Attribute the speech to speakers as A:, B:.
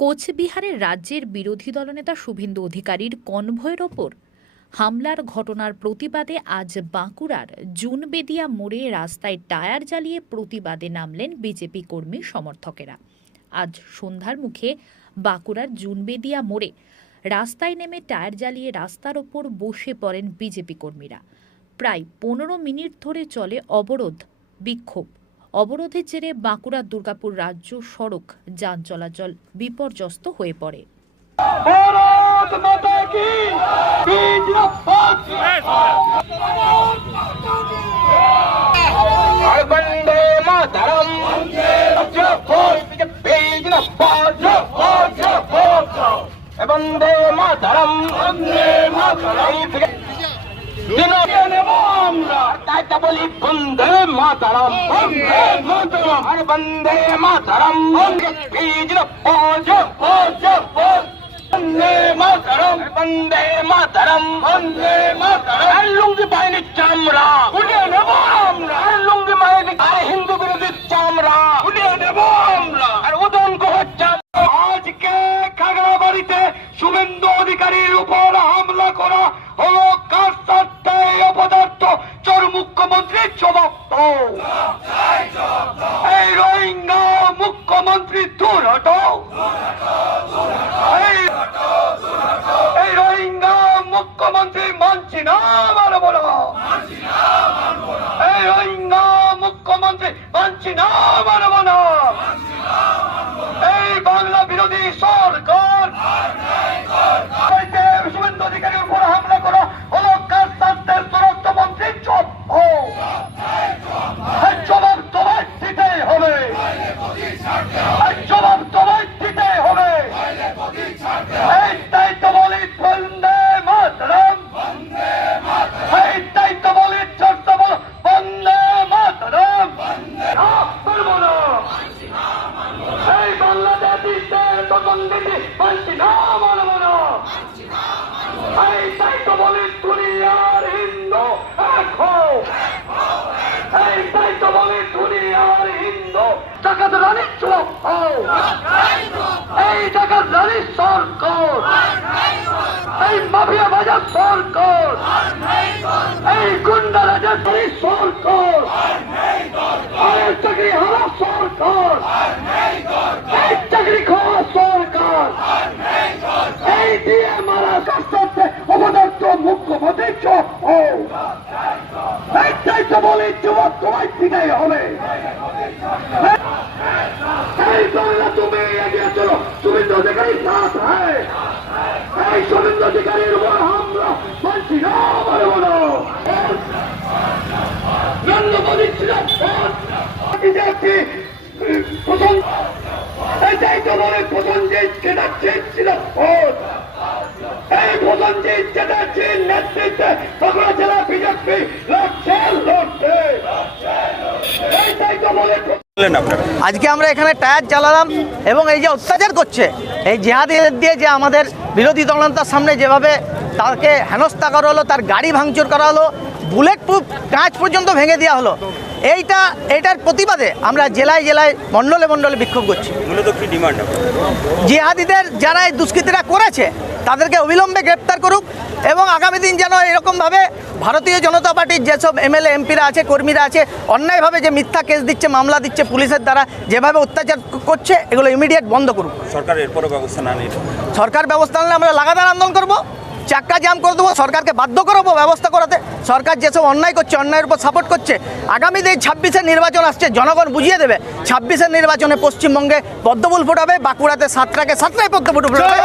A: কোচবিহারের রাজ্যের বিরোধী দলনেতা শুভেন্দু অধিকারীর কনভয়ের ওপর হামলার ঘটনার প্রতিবাদে আজ বাঁকুড়ার জুনবেদিয়া মোড়ে রাস্তায় টায়ার জ্বালিয়ে প্রতিবাদে নামলেন বিজেপি কর্মী সমর্থকেরা। আজ সন্ধ্যার মুখে বাঁকুড়ার জুনবেদিয়া মোড়ে রাস্তায় নেমে টায়ার জ্বালিয়ে রাস্তার ওপর বসে পড়েন বিজেপি কর্মীরা। প্রায় পনেরো মিনিট ধরে চলে অবরোধ, বিক্ষোভ। অবরোধের জেরে বাঁকুড়া দুর্গাপুর রাজ্য সড়ক যান চলাচল বিপর্যস্ত হয়ে পড়ে।
B: বন্দে মাতরম। বন্দে মাতরম। বন্দে মাতরম তাই তা বলি, বন্দে মাতরম বন্দে মাতরম। আর বন্দে মাতরম জিন্দাবাদ জিন্দাবাদ বন্দে মাতরম বন্দে মাতরম, বন্দে দাও। এই রোহিঙ্গা মুখ্যমন্ত্রী দূর হটাও এই রোহিঙ্গা মুখ্যমন্ত্রী মানছি না মানব না এই রোহিঙ্গা মুখ্যমন্ত্রী মানছি না মানব তো বলি দুনিয়ার হিন্দু এক। এই তাই তো বলি দুনিয়ার হিন্দু টাকাতে রানী হও। এই টাকা রানী সরকার এই মাফিয়া বাজার সরকার এই গুন্ডা রাজার সরকার এই চাকরি হারা সরকার এই চাকরি খাওয়া সরকার এই দিয়ে মারা কাছে অবদত্ত মুখ্যমন্ত্রী চোখ হও এই চাই তো বলি যুবক তোমায় দিতেই হবে এই বাংলা তুমি এগিয়ে চলো শুভেন্দু অধিকারী সাথ হ্যাঁ এই শুভেন্দু অধিকারীর উপর হামলা মানছি না মানব না নরেন্দ্র মোদী ছিল প্রথম এটাই তো বলে প্রসঞ্জিৎ চ্যাটার্জি
C: আজকে আমরা এখানে টায়ার চালালাম এবং এই যে অত্যাচার করছে, এই জেহাদিদের দিয়ে যে আমাদের বিরোধী দলনেতার সামনে যেভাবে তাকে হেনস্থা করা হলো, তার গাড়ি ভাঙচুর করা হলো বুলেট প্রুফ কাঁচ পর্যন্ত ভেঙে দেওয়া হলো এইটা এইটার প্রতিবাদে আমরা জেলায় জেলায় মণ্ডলে মণ্ডলে বিক্ষোভ করছি। জিহাদিদের যারা এই দুষ্কৃতীরা করেছে তাদেরকে অবিলম্বে গ্রেপ্তার করুক এবং আগামী দিন যেন এরকমভাবে ভারতীয় জনতা পার্টির যেসব এমএলএ এমপিরা আছে কর্মীরা আছে অন্যায়ভাবে যে মিথ্যা কেস দিচ্ছে মামলা দিচ্ছে পুলিশের দ্বারা যেভাবে অত্যাচার করছে এগুলো ইমিডিয়েট বন্ধ করুক।
D: সরকার এরপরও ব্যবস্থা না নিল?
C: সরকার ব্যবস্থা নিলে আমরা লাগাতার আন্দোলন করব। চাক্কা জ্যাম করে দেবো সরকারকে বাধ্য করব ব্যবস্থা করাতে। সরকার যেসব অন্যায় করছে অন্যায়ের উপর সাপোর্ট করছে আগামী দিন ছাব্বিশের নির্বাচন আসছে জনগণ বুঝিয়ে দেবে ছাব্বিশের নির্বাচনে পশ্চিমবঙ্গে পদ্মফুল ফোটাবে বাঁকুড়াতে সাতটাকে সাতটায় পদ্মফুল ফোটাবে।